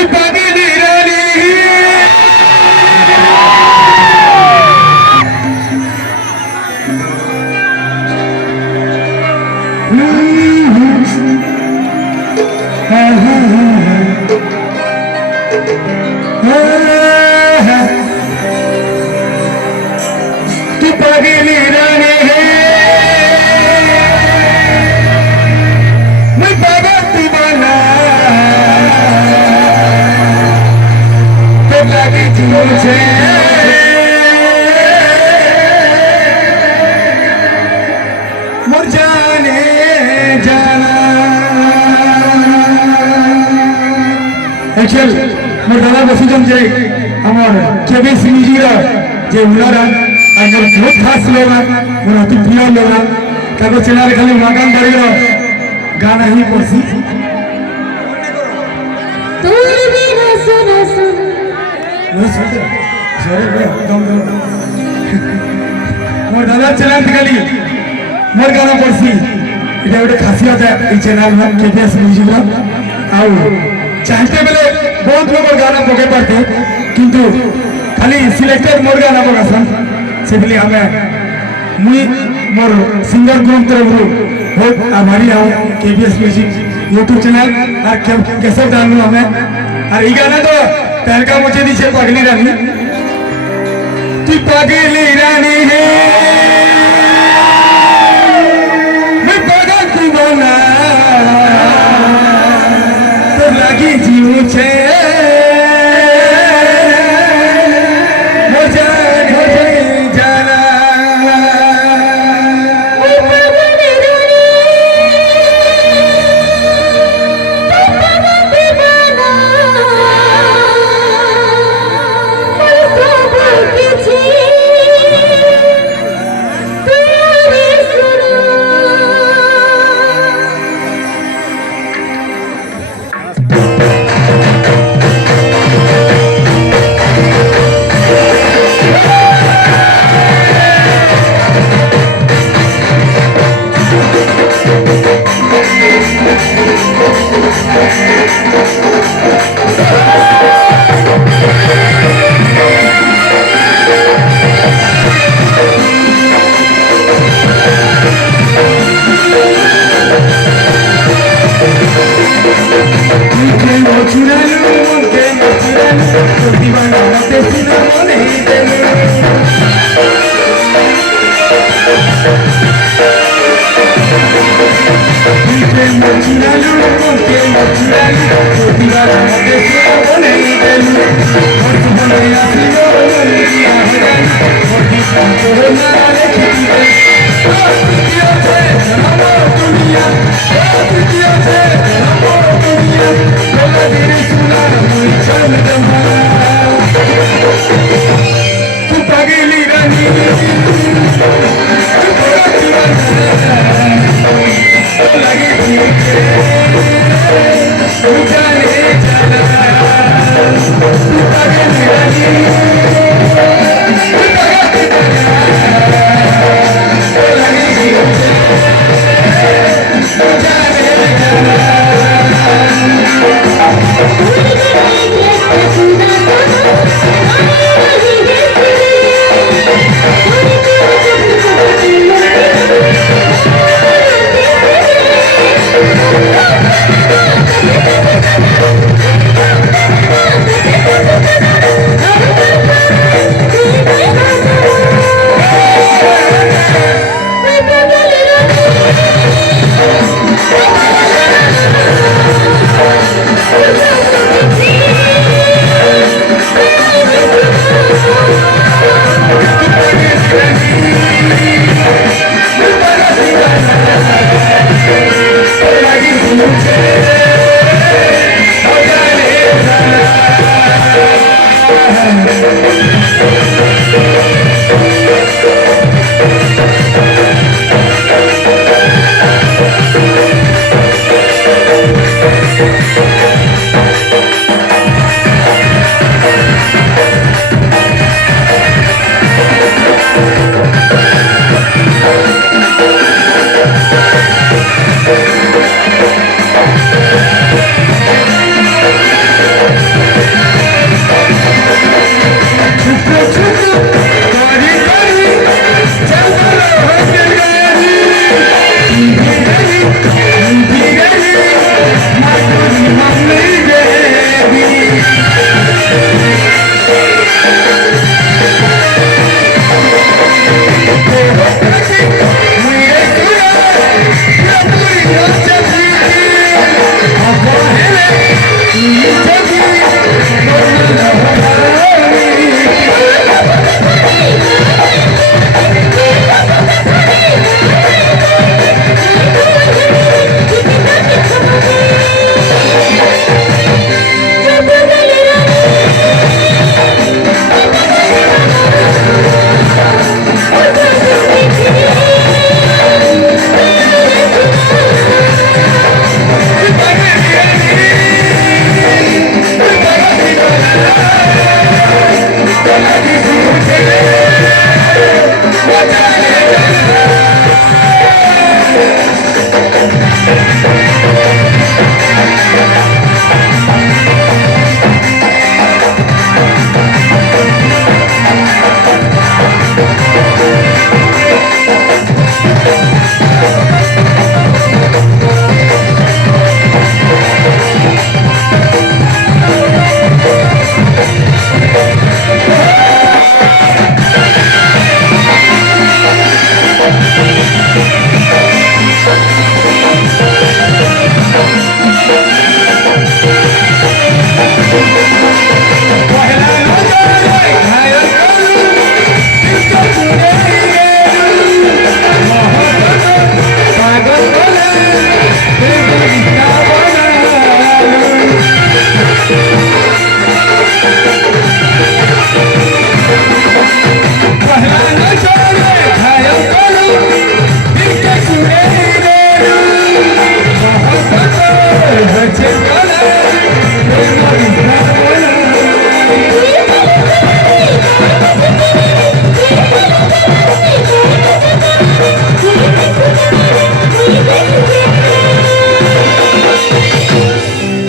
तू पागली रानी तू पागली रानी है मैं पागल दीवाना तो लगी तुझे मुर जाने जाना एक्चुअल मोर दादा बसुजन जे हमर केबी सिंह जी रा जे हुनर और मोर बहुत खास लोग मोर अति प्रिय लोग तब चैनल खाली मकान बाड़ी रो गाना ही पसी तोर बिना सुन सुन मोर सुन सरे दम मोर दादा चैनल खाली मोर गाना पसी এটা একটা খাসিয়ত এই চ্যানেল में केबीएस म्यूजिक रा आउ चाहते बेले बहुत लोग गाना पके पाते किंतु खाली सिलेक्टेड मोर गाना पकासन से लिए हमें मुई मोर सिंगर ग्रुप तरफ बहुत आभारी हूँ केबीएस म्यूजिक यूट्यूब चैनल और कैसे डालू हमें और ये गाना तो तहलका मुझे दीजिए पागली रानी तू पागली रानी है मैं पागल दीवाना तो लगी जीव छे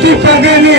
कि पगली